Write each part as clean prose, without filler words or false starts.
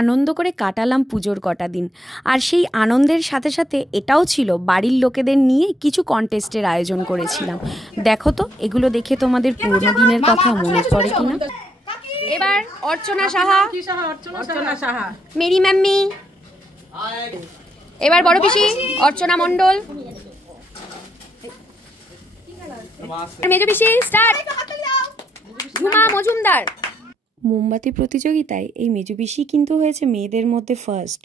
আনন্দ করে কাটালাম পুজোর কটা দিন। আর সেই আনন্দের সাথে সাথে এটাও ছিল বাড়ির লোকেদের নিয়ে কিছু কন্টেস্টের আয়োজন করেছিলাম। দেখো তো এগুলো দেখে তোমাদের পুরনো দিনের কথা মনে পড়ে কিনা। এবার অর্চনা সাহা, মেরি ম্যাম্মি, এবার বড় পিসি অর্চনা মণ্ডল, মেজো পিসি স্টার্ট, ঝুমা মজুমদার। মোমবাতি প্রতিযোগিতায় এই মেজো পিসি কিন্তু হয়েছে মেয়েদের মধ্যে ফার্স্ট।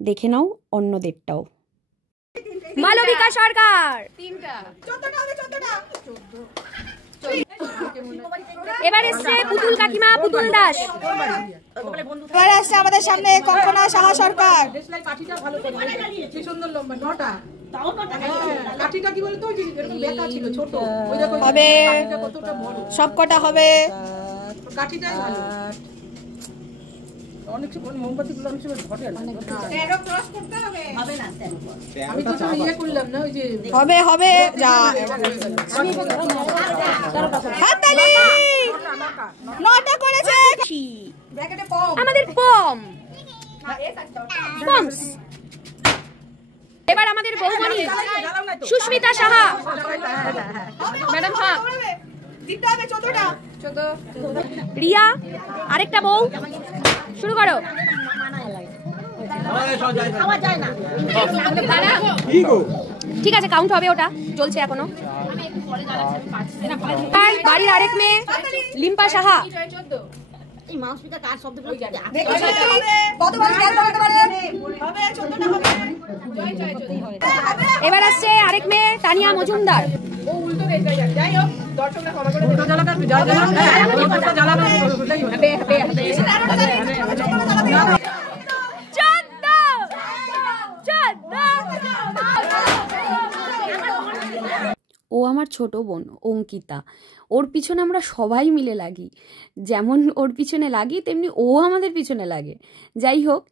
দেখে নাও অন্যদেরটাও। মালবিকা সরকার, এবার এসছে পুতুল কাকিমা পুতুল দাস, এবার আসছে আমাদের সামনে কঙ্কনা সাহা সরকার। হবে সবকটা হবে। হবে হবে যা নটা করেছে আমাদের পম। এবার আমাদের বৌমণি সুস্মিতা সাহা ম্যাডাম। হ্যাঁ রিয়া আরেকটা বউ, শুরু করো। ঠিক আছে কাউন্ট হবে, ওটা চলছে এখনো। বাড়ির আরেক মেয়ে লিম্পা সাহা। এবার আসছে আরেক মেয়ে তানিয়া মজুমদার। ও আমার ছোট বোন অঙ্কিতা, ওর পিছনে আমরা সবাই মিলে লাগি। যেমন ওর পিছনে লাগি তেমনি ও আমাদের পিছনে লাগে। যাই হোক,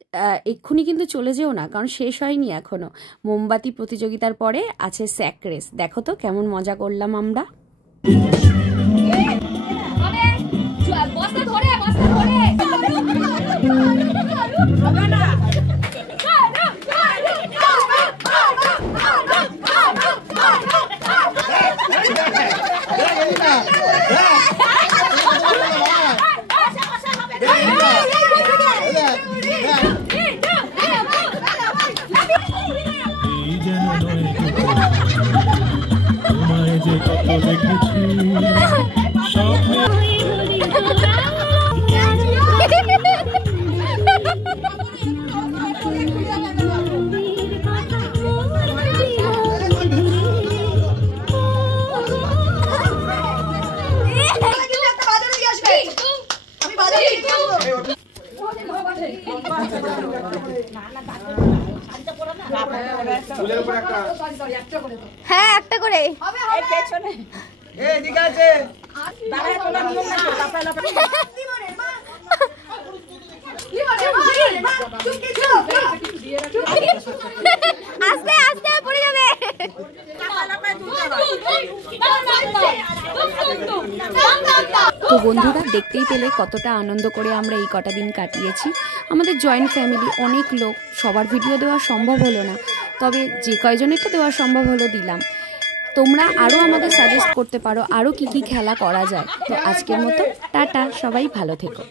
এক্ষুনি কিন্তু চলে যেও না, কারণ শেষ হয়নি এখনো। মোমবাতি প্রতিযোগিতার পরে আছে স্যাক রেস। দেখো তো কেমন মজা করলাম আমরা। হ্যাঁ একটা করে আস্তে আস্তে পড়ে যাবে। তো বন্ধুরা দেখতেই পেলে কতটা আনন্দ করে আমরা এই কটা দিন কাটিয়েছি। আমাদের জয়েন্ট ফ্যামিলি, অনেক লোক, সবার ভিডিও দেওয়া সম্ভব হলো না, তবে যে কয়জনেরটা দেওয়া সম্ভব হলো দিলাম। তোমরা আরও আমাদের সাজেস্ট করতে পারো আরও কি কি খেলা করা যায়। তো আজকের মতো টাটা, সবাই ভালো থেকো।